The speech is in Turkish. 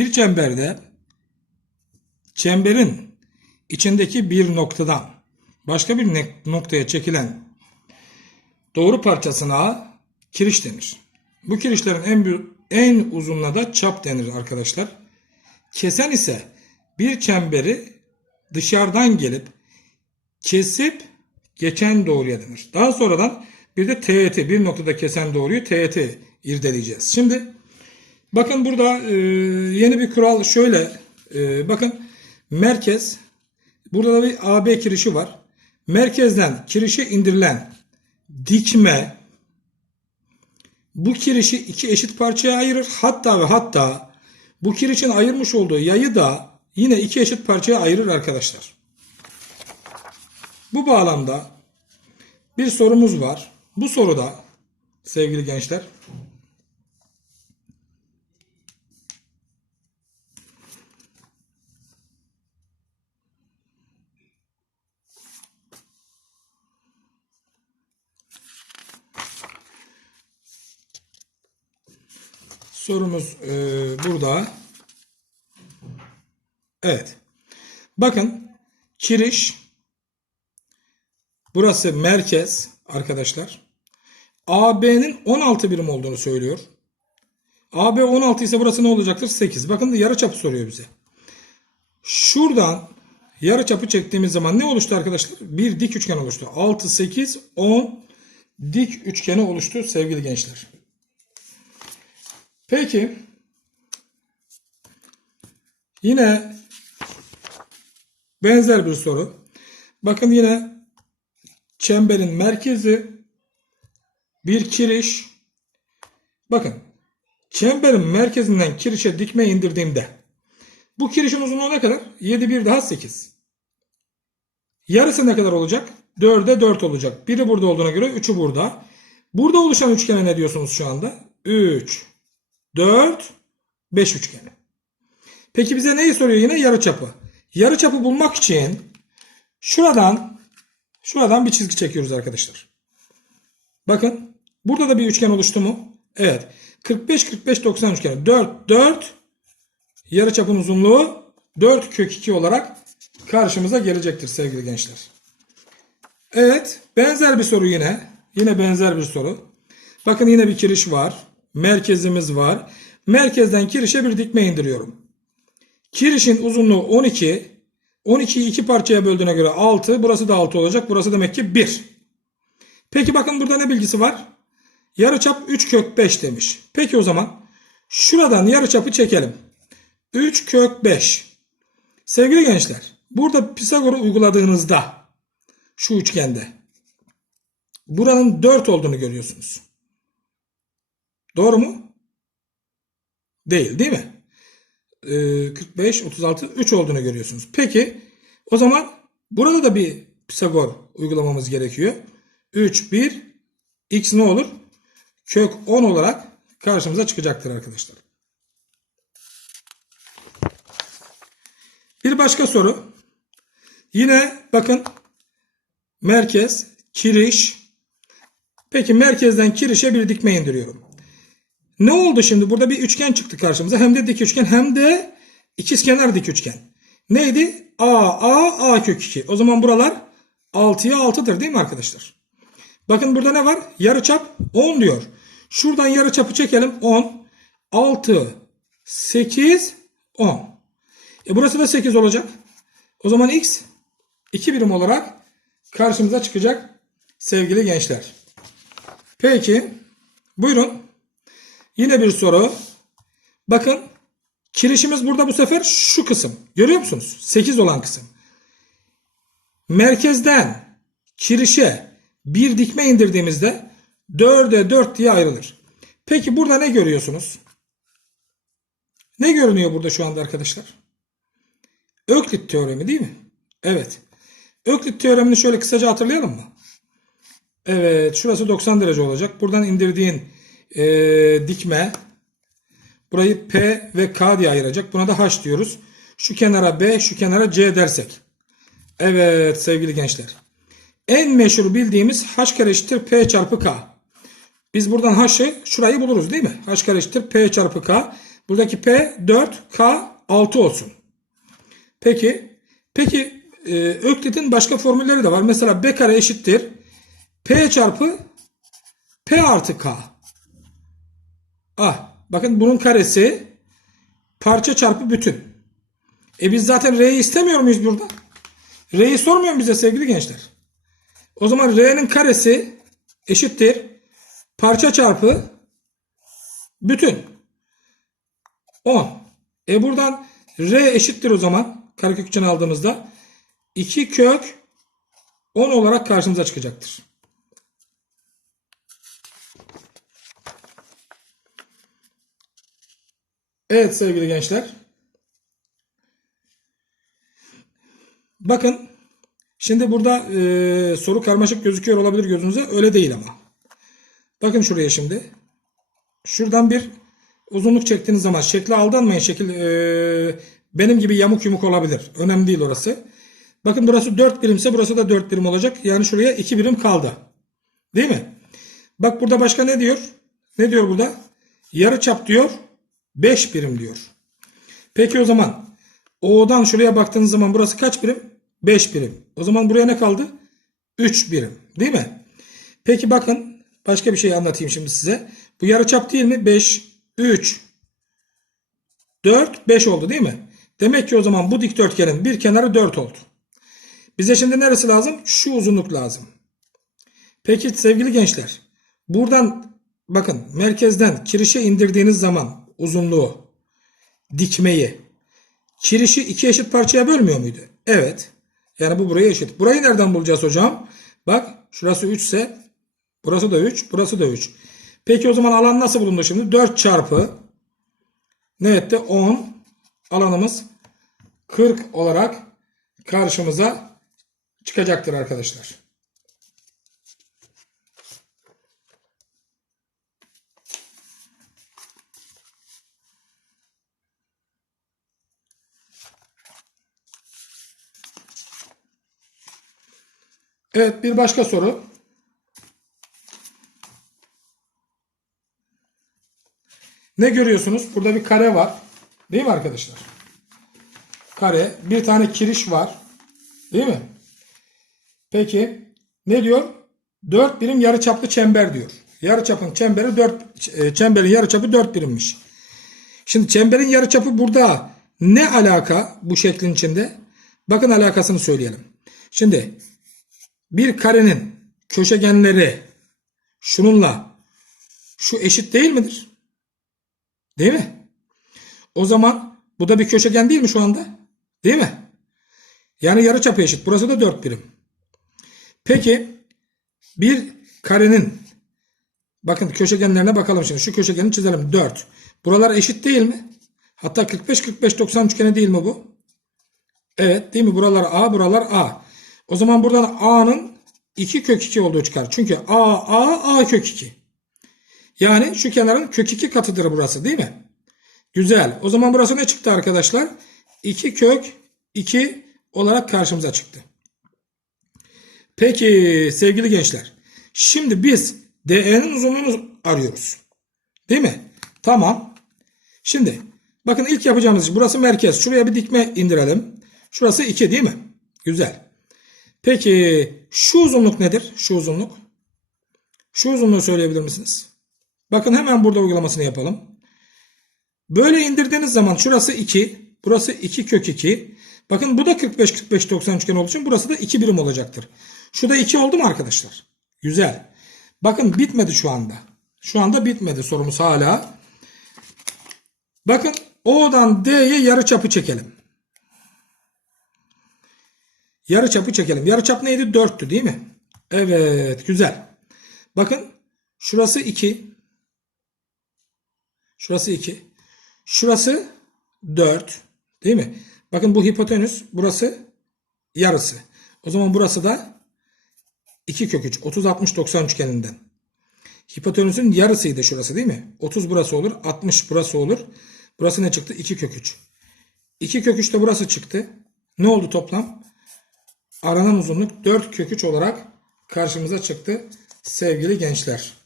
Bir çemberde çemberin içindeki bir noktadan başka bir noktaya çekilen doğru parçasına kiriş denir. Bu kirişlerin en en uzununa da çap denir arkadaşlar. Kesen ise bir çemberi dışarıdan gelip kesip geçen doğruya denir. Daha sonradan bir de TET bir noktada kesen doğruyu TET irdeleyeceğiz. Şimdi bakın burada e, yeni bir kural şöyle e, bakın merkez burada da bir AB kirişi var. Merkezden kirişe indirilen dikme bu kirişi iki eşit parçaya ayırır. Hatta ve hatta bu kirişin ayırmış olduğu yayı da yine iki eşit parçaya ayırır arkadaşlar. Bu bağlamda bir sorumuz var. Bu soruda sevgili gençler sorumuz e, burada. Evet. Bakın kiriş burası merkez arkadaşlar. AB'nin 16 birim olduğunu söylüyor. AB 16 ise burası ne olacaktır? 8. Bakın yarıçapı soruyor bize. Şuradan yarıçapı çektiğimiz zaman ne oluştu arkadaşlar? Bir dik üçgen oluştu. 6, 8, 10 dik üçgeni oluştu sevgili gençler. Peki yine benzer bir soru. Bakın yine çemberin merkezi bir kiriş. Bakın çemberin merkezinden kirişe dikme indirdiğimde bu kirişin uzunluğu ne kadar? 7 bir daha 8. Yarısı ne kadar olacak? 4'e 4 olacak. Biri burada olduğuna göre 3'ü burada. Burada oluşan üçgene ne diyorsunuz şu anda? 3, 4, 5 üçgeni. Peki bize neyi soruyor yine? Yarıçapı. Yarıçapı bulmak için şuradan şuradan bir çizgi çekiyoruz arkadaşlar. Bakın burada da bir üçgen oluştu mu? Evet. 45 45 90 üçgeni. 4 4 yarıçapın uzunluğu 4 kök 2 olarak karşımıza gelecektir sevgili gençler. Evet, benzer bir soru yine. Yine benzer bir soru. Bakın yine bir kiriş var. Merkezimiz var. Merkezden kirişe bir dikme indiriyorum. Kirişin uzunluğu 12. 12'yi iki parçaya böldüğüne göre 6. Burası da 6 olacak. Burası demek ki 1. Peki bakın burada ne bilgisi var? Yarıçap 3 kök 5 demiş. Peki o zaman şuradan yarıçapı çekelim. 3 kök 5. Sevgili gençler, burada Pisagor'u uyguladığınızda şu üçgende buranın 4 olduğunu görüyorsunuz. Doğru mu? Değil değil mi? Ee, 45, 36, 3 olduğunu görüyorsunuz. Peki o zaman burada da bir Pisagor uygulamamız gerekiyor. 3, 1, x ne olur? Kök 10 olarak karşımıza çıkacaktır arkadaşlar. Bir başka soru. Yine bakın merkez, kiriş. Peki merkezden kirişe bir dikme indiriyorum. Ne oldu şimdi? Burada bir üçgen çıktı karşımıza. Hem de dik üçgen hem de ikizkenar dik üçgen. Neydi? A, A, A kök 2. O zaman buralar 6'ya 6'dır değil mi arkadaşlar? Bakın burada ne var? Yarıçap 10 diyor. Şuradan yarıçapı çekelim. 10, 6, 8, 10. E burası da 8 olacak. O zaman x 2 birim olarak karşımıza çıkacak sevgili gençler. Peki buyurun. Yine bir soru. Bakın kirişimiz burada bu sefer şu kısım. Görüyor musunuz? 8 olan kısım. Merkezden kirişe bir dikme indirdiğimizde 4'e 4 diye ayrılır. Peki burada ne görüyorsunuz? Ne görünüyor burada şu anda arkadaşlar? Öklit teoremi değil mi? Evet. Öklit teoremini şöyle kısaca hatırlayalım mı? Evet. Şurası 90 derece olacak. Buradan indirdiğin e, dikme burayı P ve K diye ayıracak. Buna da H diyoruz. Şu kenara B, şu kenara C dersek. Evet sevgili gençler. En meşhur bildiğimiz H kare P çarpı K. Biz buradan H'ı şurayı buluruz değil mi? H kare P çarpı K. Buradaki P 4, K 6 olsun. Peki, peki e, Öklit'in başka formülleri de var. Mesela B kare eşittir. P çarpı P artı K. Ah, bakın bunun karesi parça çarpı bütün. E biz zaten R'yi istemiyor muyuz burada? R'yi sormuyor mu bize sevgili gençler? O zaman R'nin karesi eşittir. Parça çarpı bütün. 10. E buradan R eşittir o zaman. Karekök için aldığımızda 2 kök 10 olarak karşımıza çıkacaktır. Evet sevgili gençler. Bakın şimdi burada e, soru karmaşık gözüküyor olabilir gözünüze. Öyle değil ama. Bakın şuraya şimdi. Şuradan bir uzunluk çektiğiniz zaman şekli aldanmayın. Şekil e, benim gibi yamuk yumuk olabilir. Önemli değil orası. Bakın burası 4 birimse burası da 4 birim olacak. Yani şuraya 2 birim kaldı. Değil mi? Bak burada başka ne diyor? Ne diyor burada? Yarı çap diyor. 5 birim diyor. Peki o zaman O'dan şuraya baktığınız zaman burası kaç birim? 5 birim. O zaman buraya ne kaldı? 3 birim. Değil mi? Peki bakın başka bir şey anlatayım şimdi size. Bu yarıçap değil mi? 5, 3, 4, 5 oldu değil mi? Demek ki o zaman bu dikdörtgenin bir kenarı 4 oldu. Bize şimdi neresi lazım? Şu uzunluk lazım. Peki sevgili gençler. Buradan bakın merkezden kirişe indirdiğiniz zaman uzunluğu, dikmeyi, kirişi iki eşit parçaya bölmüyor muydu? Evet. Yani bu buraya eşit. Burayı nereden bulacağız hocam? Bak şurası 3 ise burası da 3, burası da 3. Peki o zaman alan nasıl bulundu şimdi? 4 çarpı ne etti? 10 alanımız 40 olarak karşımıza çıkacaktır arkadaşlar. Evet bir başka soru. Ne görüyorsunuz? Burada bir kare var. Değil mi arkadaşlar? Kare. Bir tane kiriş var. Değil mi? Peki ne diyor? 4 birim yarıçaplı çember diyor. Yarıçapın çemberi 4 çemberin yarıçapı 4 birimmiş. Şimdi çemberin yarıçapı burada ne alaka bu şeklin içinde? Bakın alakasını söyleyelim. Şimdi bir karenin köşegenleri şununla şu eşit değil midir? Değil mi? O zaman bu da bir köşegen değil mi şu anda? Değil mi? Yani yarıçapı eşit. Burası da 4 birim. Peki bir karenin bakın köşegenlerine bakalım şimdi. Şu köşegeni çizelim. 4. Buralar eşit değil mi? Hatta 45 45 90 üçgeni değil mi bu? Evet, değil mi? Buralar A, buralar A. O zaman buradan A'nın 2 kök 2 olduğu çıkar. Çünkü A, A, A kök 2. Yani şu kenarın kök 2 katıdır burası değil mi? Güzel. O zaman burası ne çıktı arkadaşlar? 2 kök 2 olarak karşımıza çıktı. Peki sevgili gençler. Şimdi biz DE'nin uzunluğunu arıyoruz. Değil mi? Tamam. Şimdi bakın ilk yapacağımız iş burası merkez. Şuraya bir dikme indirelim. Şurası 2 değil mi? Güzel. Peki şu uzunluk nedir? Şu uzunluk. Şu uzunluğu söyleyebilir misiniz? Bakın hemen burada uygulamasını yapalım. Böyle indirdiğiniz zaman şurası 2. Burası 2 kök 2. Bakın bu da 45 45 90 üçgen olduğu için burası da 2 birim olacaktır. Şu da 2 oldu mu arkadaşlar? Güzel. Bakın bitmedi şu anda. Şu anda bitmedi sorumuz hala. Bakın O'dan D'ye yarıçapı çekelim. Yarıçapı çekelim. Yarıçap neydi? 4'tü değil mi? Evet güzel. Bakın şurası 2. Şurası 2. Şurası 4. Değil mi? Bakın bu hipotenüs. Burası yarısı. O zaman burası da 2 kök 3. 30 60 90 üçgeninden. Hipotenüsün yarısıydı şurası değil mi? 30 burası olur. 60 burası olur. Burası ne çıktı? 2 kök 3. 2 kök 3 de burası çıktı. Ne oldu toplam? Aranan uzunluk 4 kök 3 olarak karşımıza çıktı sevgili gençler.